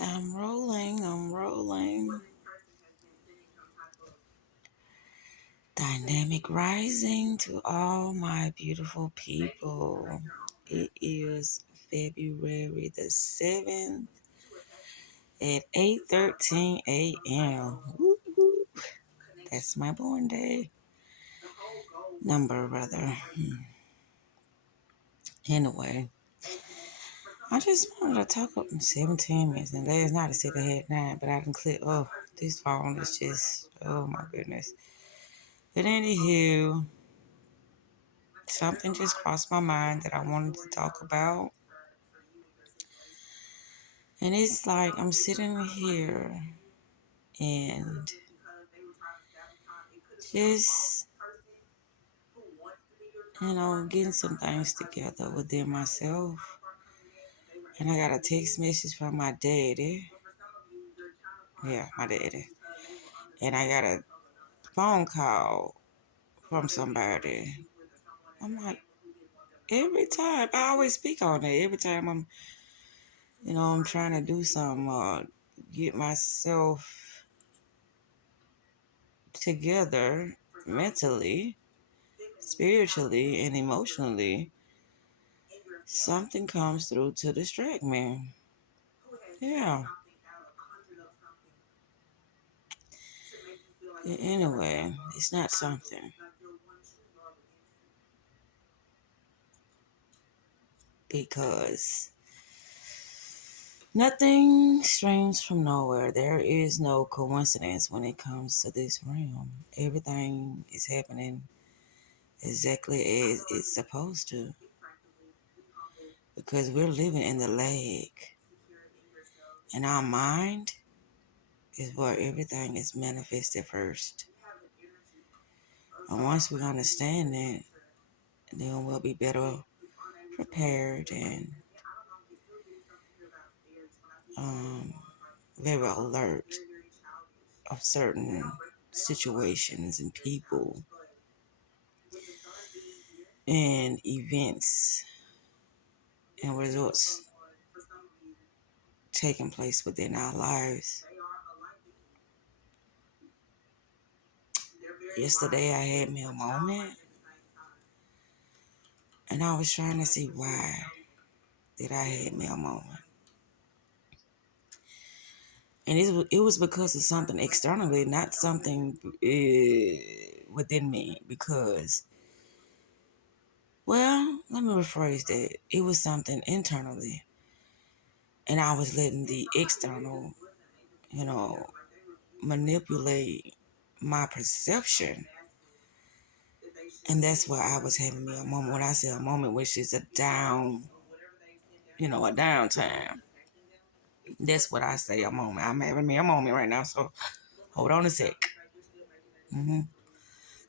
I'm rolling, I'm rolling. Dynamic rising to all my beautiful people. It is February the 7th at 8:13 a.m. Woo woo. That's my born day number, rather. Anyway, I just wanted to talk up in 17 minutes. And last night I said I had 9, but I didn't click. Oh, this phone is just, oh my goodness. But anywho, something just crossed my mind that I wanted to talk about. And it's like I'm sitting here and just, getting some things together within myself. And I got a text message from my daddy. Yeah, my daddy. And I got a phone call from somebody. I'm like, every time, I always speak on it. Every time I'm trying to do something, get myself together mentally, spiritually, and emotionally, something comes through to distract me. Yeah. Anyway, it's not something. Because nothing strange from nowhere. There is no coincidence when it comes to this realm. Everything is happening exactly as it's supposed to. Because we're living in the lag. And our mind is where everything is manifested first. And once we understand that, then we'll be better prepared and very alert of certain situations and people and events and results taking place within our lives. Yesterday I had me a moment and I was trying to see why did I had me a moment. And it was because of something externally, not something within me. Because, well, let me rephrase that. It was something internally. And I was letting the external, manipulate my perception. And that's why I was having me a moment. When I say a moment, which is a downtime. That's what I say, a moment. I'm having me a moment right now, so hold on a sec.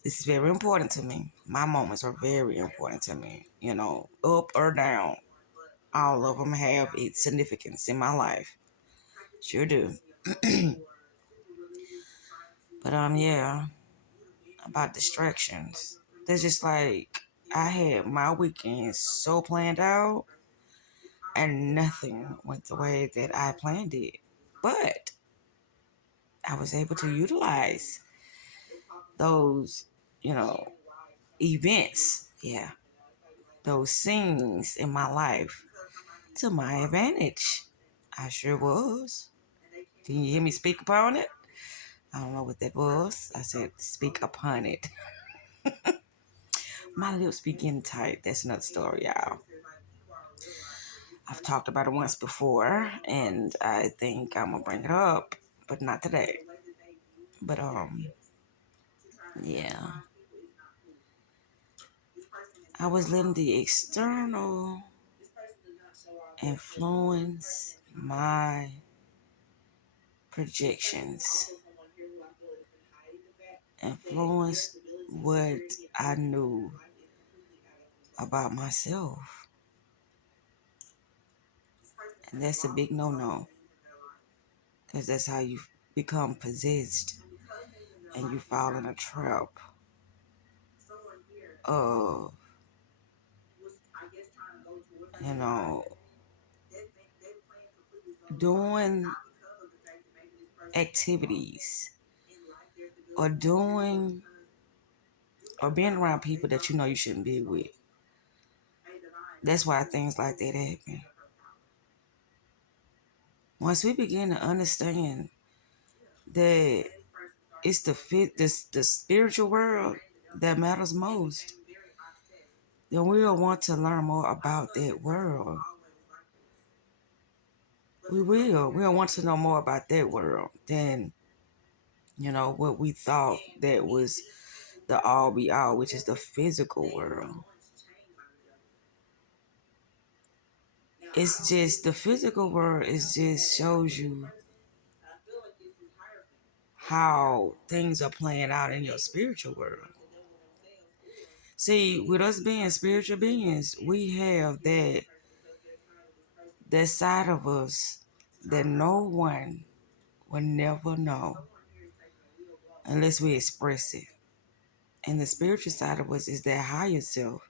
This is very important to me. My moments are very important to me. Up or down, all of them have its significance in my life. Sure do. But yeah, about distractions. There's just like I had my weekend so planned out, and nothing went the way that I planned it. But I was able to utilize those, events. Yeah, those scenes in my life to my advantage. I sure was. Can you hear me speak upon it? I don't know what that was. I said speak upon it. My lips be getting tight. That's another story, y'all. I've talked about it once before, and I think I'm gonna bring it up, but not today. But yeah. I was letting the external influence my projections, influence what I knew about myself. And that's a big no-no, because that's how you become possessed and you fall in a trap of, you know, doing activities or doing or being around people that you know you shouldn't be with. That's why things like that happen. Once we begin to understand that it's the spiritual world that matters most, then we'll want to learn more about that world. We will. We'll want to know more about that world than, what we thought that was the all be all, which is the physical world. It's just the physical world is just shows you how things are playing out in your spiritual world. See, with us being spiritual beings, we have that side of us that no one will never know unless we express it. And the spiritual side of us is that higher self.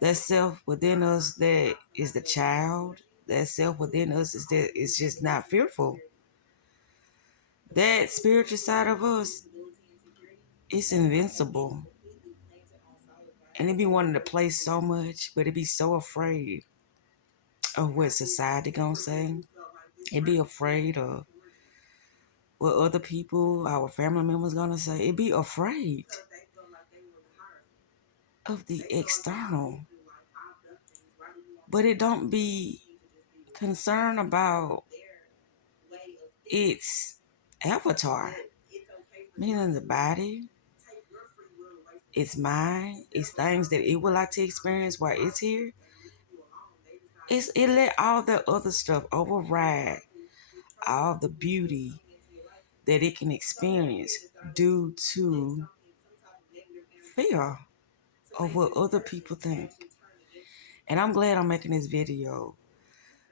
That self within us that is the child. That self within us is that it's just not fearful. That spiritual side of us, it's invincible. And it be wanting to play so much, but it be so afraid of what society gonna say. It be afraid of what other people, our family members gonna say. It be afraid of the external. But it don't be concerned about its avatar, meaning the body, its mind, its things that it would like to experience while it's here. It let all the other stuff override all the beauty that it can experience due to fear of what other people think. And I'm glad I'm making this video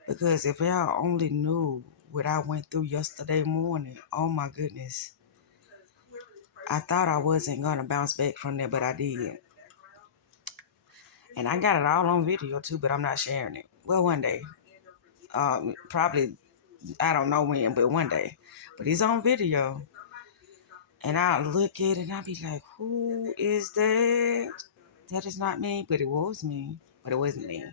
because if y'all only knew what I went through yesterday morning, oh my goodness. I thought I wasn't going to bounce back from that, but I did. And I got it all on video too, but I'm not sharing it. Well, one day. Probably, I don't know when, but one day. But it's on video. And I look at it and I be like, who is that? That is not me, but it was me. But it wasn't me.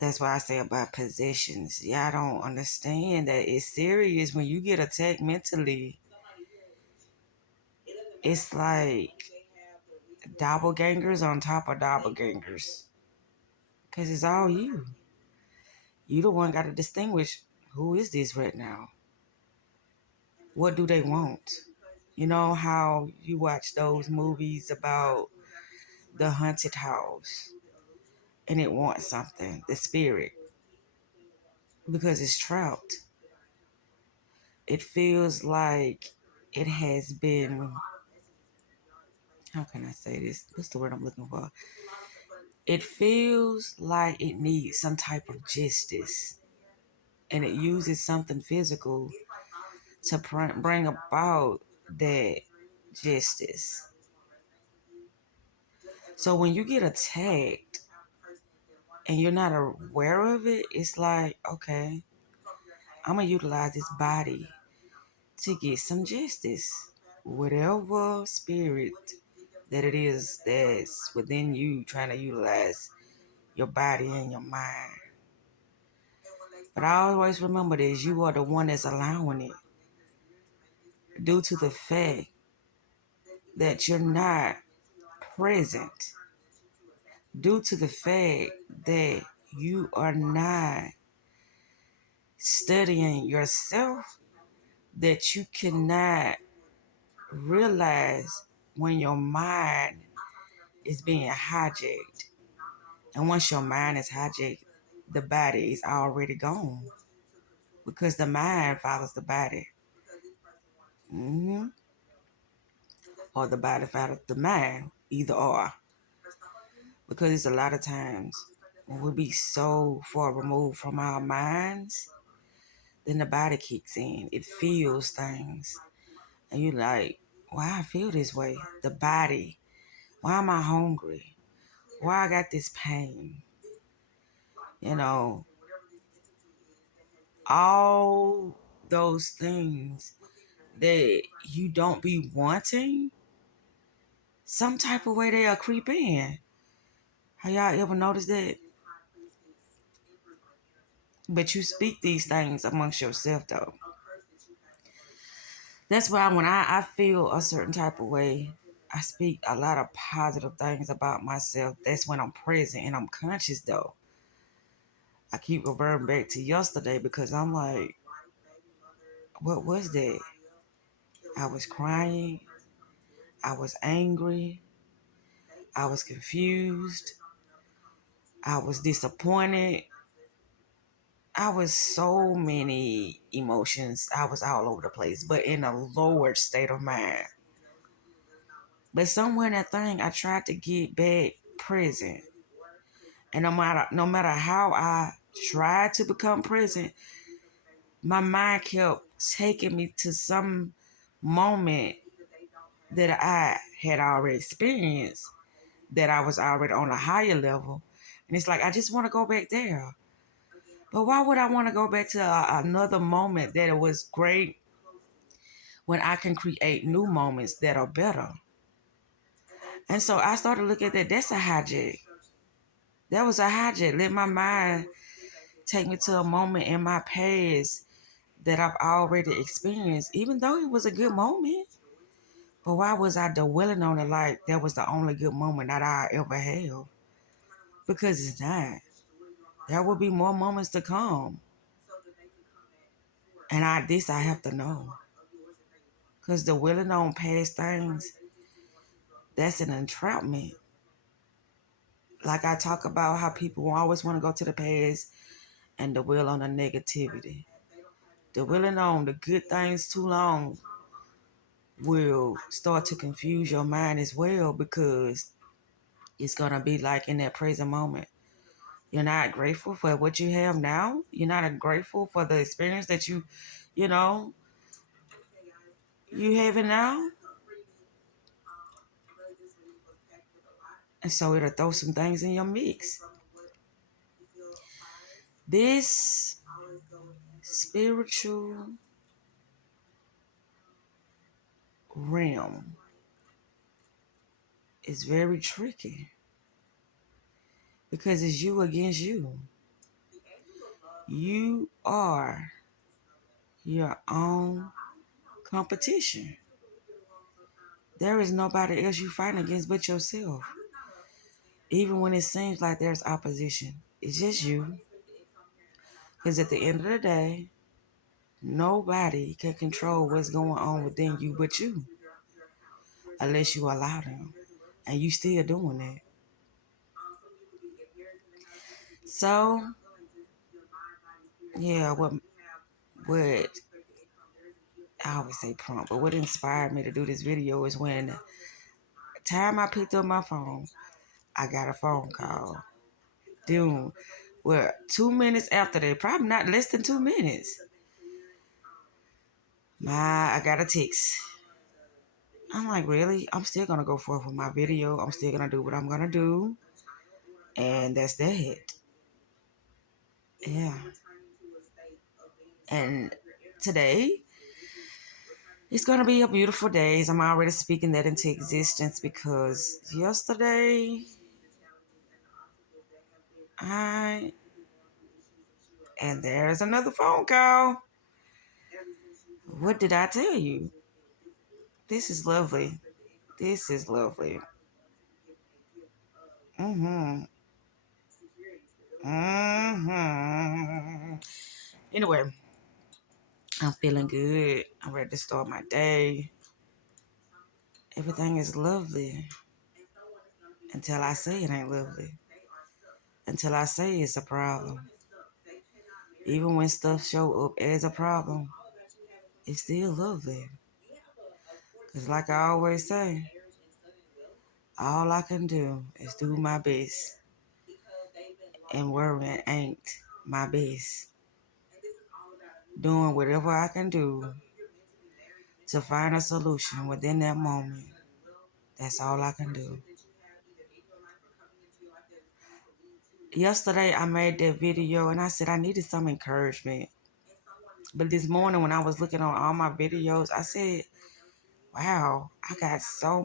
That's why I say about possessions. Y'all don't understand that it's serious. When you get attacked mentally, it's like doppelgangers on top of doppelgangers. Because it's all you. You the one got to distinguish who is this right now? What do they want? You know how you watch those movies about the haunted house and it wants something, the spirit, because it's trapped. It feels like it has been, how can I say this? What's the word I'm looking for? It feels like it needs some type of justice, and it uses something physical to bring about that justice. So when you get attacked and you're not aware of it, it's like, okay, I'm going to utilize this body to get some justice. Whatever spirit that it is that's within you trying to utilize your body and your mind. But I always remember this, you are the one that's allowing it due to the fact that you're not present, due to the fact that you are not studying yourself, that you cannot realize when your mind is being hijacked. And once your mind is hijacked, the body is already gone because the mind follows the body. Or the body follows the mind, either or. Because it's a lot of times when we be so far removed from our minds, then the body kicks in. It feels things. And you're like, why I feel this way? The body. Why am I hungry? Why I got this pain? You know, all those things that you don't be wanting, some type of way they'll creep in. Have y'all ever noticed that? But you speak these things amongst yourself, though. That's why when I feel a certain type of way, I speak a lot of positive things about myself. That's when I'm present and I'm conscious, though. I keep reverting back to yesterday because I'm like, what was that? I was crying. I was angry. I was confused. I was disappointed. I was so many emotions. I was all over the place, but in a lowered state of mind. But somewhere in that thing, I tried to get back present. And no matter how I tried to become present, my mind kept taking me to some moment that I had already experienced, that I was already on a higher level. And it's like, I just want to go back there. But why would I want to go back to another moment that it was great when I can create new moments that are better? And so I started looking at that. That's a hijack. That was a hijack. Let my mind take me to a moment in my past that I've already experienced, even though it was a good moment. But why was I dwelling on it like that was the only good moment that I ever had? Because it's not. There will be more moments to come. And I have to know. Because the dwelling on past things, that's an entrapment. Like I talk about how people always want to go to the past and dwell on the negativity. Dwelling on the good things too long will start to confuse your mind as well, because it's going to be like in that present moment. You're not grateful for what you have now. You're not grateful for the experience that you having now. And so it'll throw some things in your mix. This spiritual realm is very tricky because it's you against you. You are your own competition. There is nobody else you fighting against but yourself. Even when it seems like there's opposition, it's just you. Because at the end of the day, nobody can control what's going on within you but you, unless you allow them. And you still doing that. So, yeah, what I always say prompt, but what inspired me to do this video is when the time I picked up my phone, I got a phone call. Dude, well, 2 minutes after that, probably not less than 2 minutes, I got a text. I'm like, really? I'm still gonna go forth with my video. I'm still gonna do what I'm gonna do, and that's that. Yeah. And today, it's gonna be a beautiful day. I'm already speaking that into existence because yesterday, and there's another phone call. What did I tell you? This is lovely. This is lovely. Mm-hmm. Mm-hmm. Anyway, I'm feeling good. I'm ready to start my day. Everything is lovely until I say it ain't lovely. Until I say it's a problem. Even when stuff show up as a problem, it's still lovely. Because like I always say, all I can do is do my best. And worrying ain't my best. Doing whatever I can do to find a solution within that moment. That's all I can do. Yesterday I made that video and I said I needed some encouragement. But this morning when I was looking on all my videos, I said, wow, I got so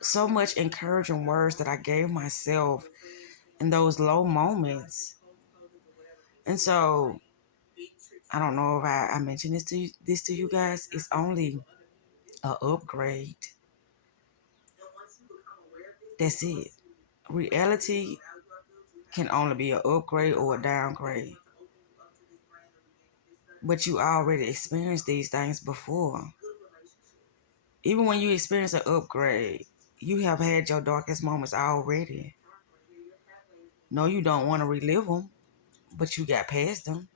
so much encouraging words that I gave myself in those low moments. And so I don't know if I mentioned this to you guys. It's only an upgrade. That's it. Reality can only be an upgrade or a downgrade. But you already experienced these things before. Even when you experience an upgrade, you have had your darkest moments already. No, you don't want to relive them, but you got past them.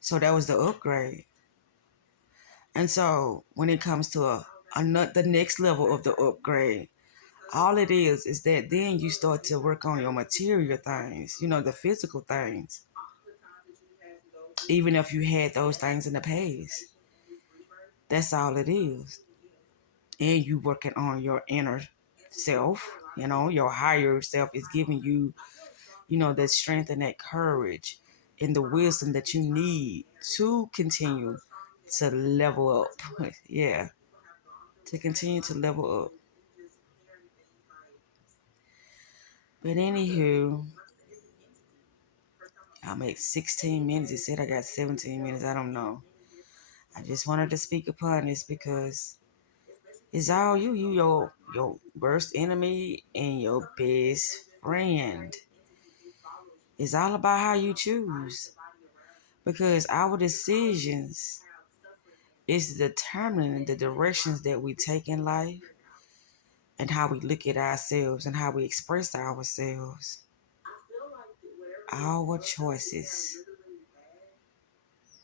So that was the upgrade. And so when it comes to the next level of the upgrade, all it is that then you start to work on your material things, the physical things, even if you had those things in the past. That's all it is. And you working on your inner self, your higher self is giving you, that strength and that courage and the wisdom that you need to continue to level up. Yeah, to continue to level up. But anywho, I make 16 minutes. It said I got 17 minutes. I don't know. I just wanted to speak upon this because it's all you. You your worst enemy and your best friend. It's all about how you choose. Because our decisions is determining the directions that we take in life and how we look at ourselves and how we express ourselves. Our choices.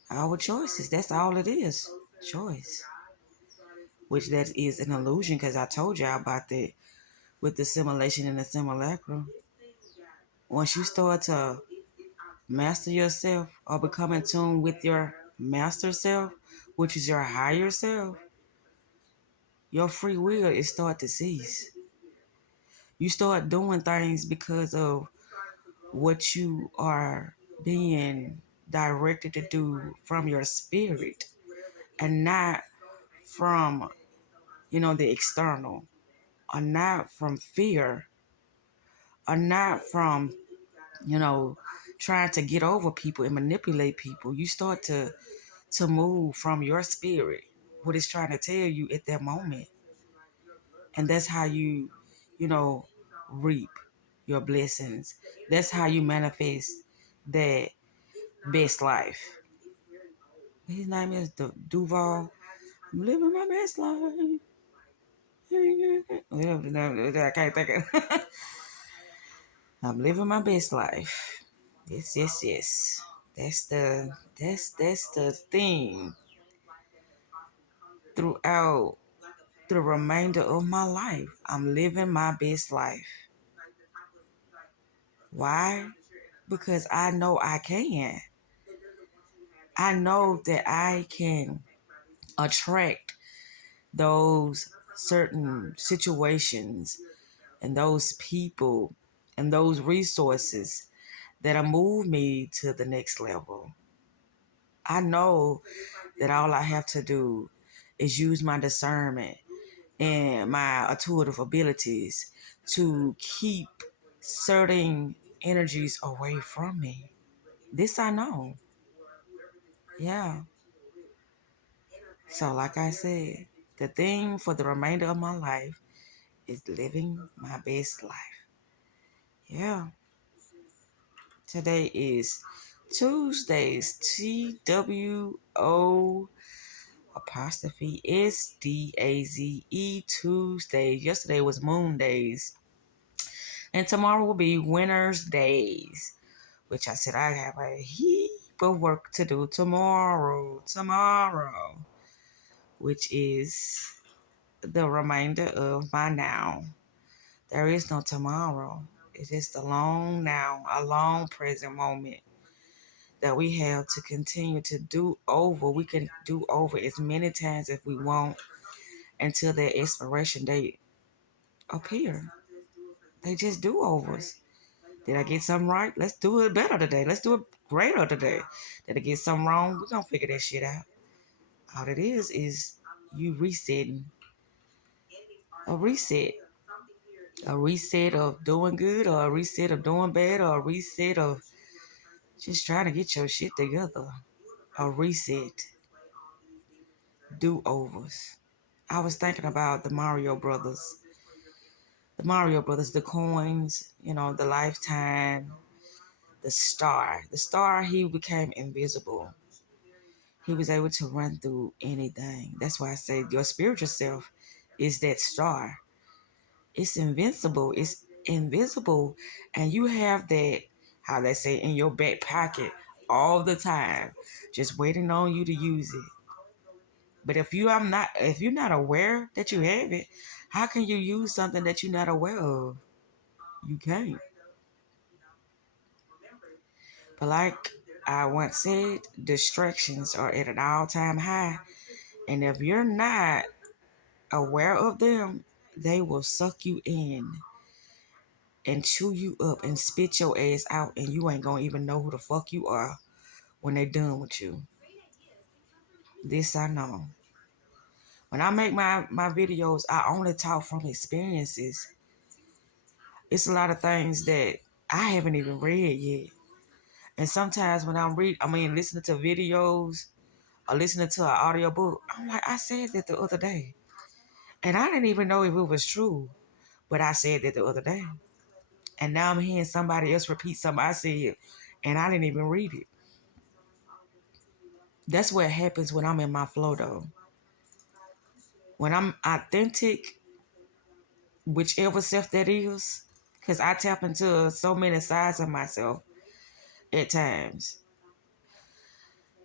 Our choices. That's all it is. Choice. Which that is an illusion because I told y'all about that with the simulation and the simulacrum. Once you start to master yourself or become in tune with your master self, which is your higher self, your free will is start to cease. You start doing things because of what you are being directed to do from your spirit and not from, the external, or not from fear, or not from, trying to get over people and manipulate people. You start to move from your spirit, what it's trying to tell you at that moment. And that's how you know, reap your blessings. That's how you manifest that best life. His name is Duval. I'm living my best life. I can't think of I'm living my best life. Yes, yes, yes. That's the thing throughout the remainder of my life. I'm living my best life. Why? Because I know I can. I know that I can attract those certain situations and those people and those resources that'll move me to the next level. I know that all I have to do is use my discernment and my intuitive abilities to keep certain energies away from me. This I know. Yeah. So, like I said, the thing for the remainder of my life is living my best life. Yeah. Today is Tuesdays. TWO apostrophe SDAZE Tuesdays. Yesterday was Moon Days. And tomorrow will be Winter's Days. Which I said I have a heap of work to do tomorrow. Which is the remainder of my now. There is no tomorrow. It's just a long now, a long present moment that we have to continue to do over. We can do over as many times as we want until that expiration date appear. They just do-overs. Did I get something right? Let's do it better today. Let's do it greater today. Did I get something wrong? We're going to figure that shit out. All it is you resetting. A reset. A reset of doing good, or a reset of doing bad, or a reset of just trying to get your shit together. A reset. Do-overs. I was thinking about the Mario Brothers. The Mario Brothers, the coins, the lifetime, the star. The star, he became invisible. He was able to run through anything. That's why I say your spiritual self is that star. It's invincible. It's invisible. And you have that, how they say, in your back pocket all the time, just waiting on you to use it. But if you're not aware that you have it, how can you use something that you're not aware of? You can't. But like I once said, distractions are at an all-time high. And if you're not aware of them, they will suck you in and chew you up and spit your ass out, and you ain't gonna even know who the fuck you are when they done with you. This I know. When I make my videos, I only talk from experiences. It's a lot of things that I haven't even read yet. And sometimes when listening to videos or listening to an audiobook, I'm like, I said that the other day. And I didn't even know if it was true, but I said that the other day. And now I'm hearing somebody else repeat something I said, and I didn't even read it. That's what happens when I'm in my flow, though. When I'm authentic, whichever self that is, because I tap into so many sides of myself at times.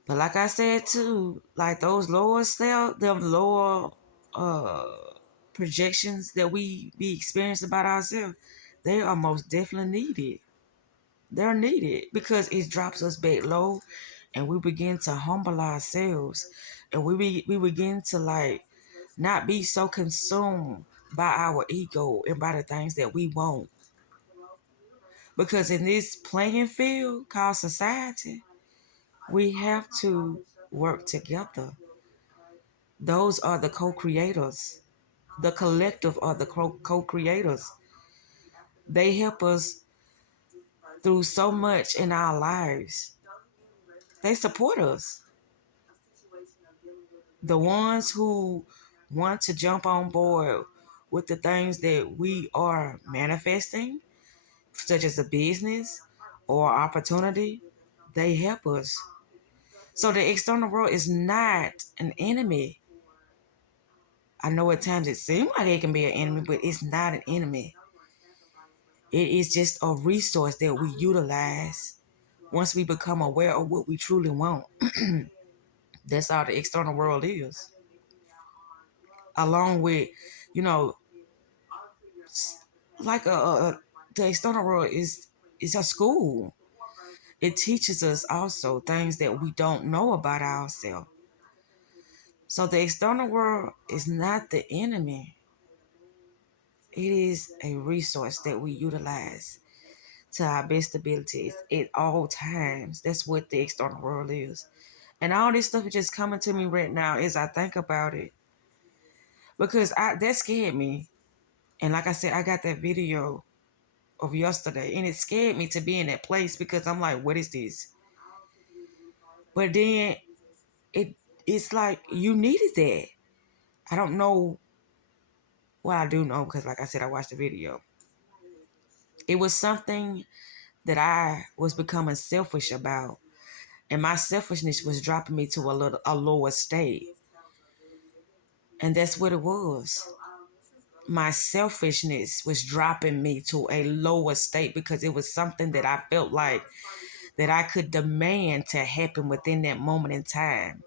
But like I said too, like those lower self, them lower uh projections that we be experiencing about ourselves, they are most definitely needed. They're needed because it drops us back low, and we begin to humble ourselves, and we begin to like not be so consumed by our ego and by the things that we want. Because in this playing field called society, we have to work together. Those are the co-creators. The collective are the co-creators. They help us through so much in our lives. They support us. The ones who want to jump on board with the things that we are manifesting, such as a business or opportunity, they help us. So the external world is not an enemy. I know at times it seems like it can be an enemy, but it's not an enemy. It is just a resource that we utilize once we become aware of what we truly want. That's all the external world is. Along with, you know, like the external world is a school. It teaches us also things that we don't know about ourselves. So the external world is not the enemy. It is a resource that we utilize to our best abilities at all times. That's what the external world is. And all this stuff is just coming to me right now as I think about it. Because that scared me. And like I said, I got that video of yesterday, and it scared me to be in that place because I'm like, what is this? But then it's like you needed that. I don't know. Well, I do know because like I said, I watched the video. It was something that I was becoming selfish about. And my selfishness was dropping me to a lower state. And that's what it was. My selfishness was dropping me to a lower state because it was something that I felt like that I could demand to happen within that moment in time.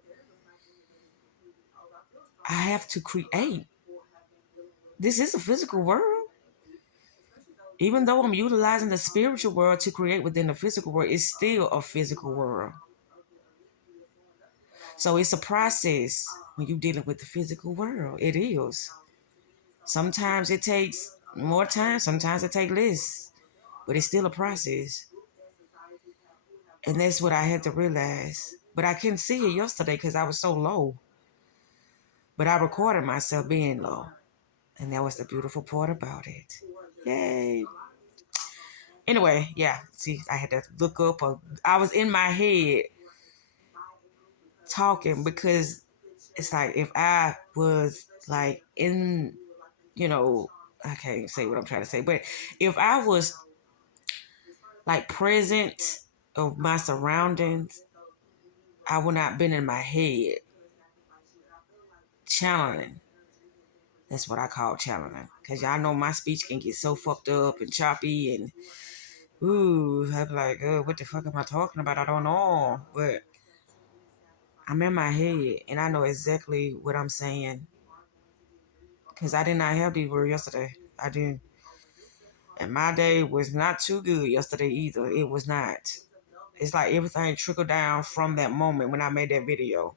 I have to create. This is a physical world. Even though I'm utilizing the spiritual world to create within the physical world, it's still a physical world. So it's a process when you're dealing with the physical world. It is. Sometimes it takes more time. Sometimes it take less, but it's still a process. And that's what I had to realize. But I couldn't see it yesterday because I was so low. But I recorded myself being low. And that was the beautiful part about it. Yay. Anyway, yeah. See, I had to look up. I was in my head talking because it's like if I was like in, I can't say what I'm trying to say. But if I was like present of my surroundings, I would not been in my head channeling. That's what I call channeling. Because y'all know my speech can get so fucked up and choppy and, I'm like, what the fuck am I talking about? I don't know. But I'm in my head and I know exactly what I'm saying. Because I did not have these words yesterday. I didn't. And my day was not too good yesterday either. It was not. It's like everything trickled down from that moment when I made that video.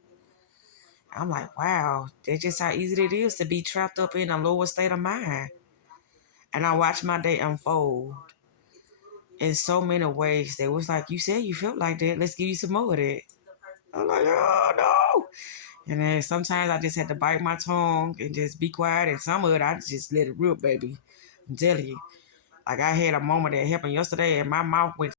I'm like, wow, that's just how easy it is to be trapped up in a lower state of mind. And I watched my day unfold in so many ways that was like, you said you felt like that. Let's give you some more of that. I'm like, oh, no. And then sometimes I just had to bite my tongue and just be quiet. And some of it, I just let it rip, baby. I'm telling you. Like I had a moment that happened yesterday and my mouth went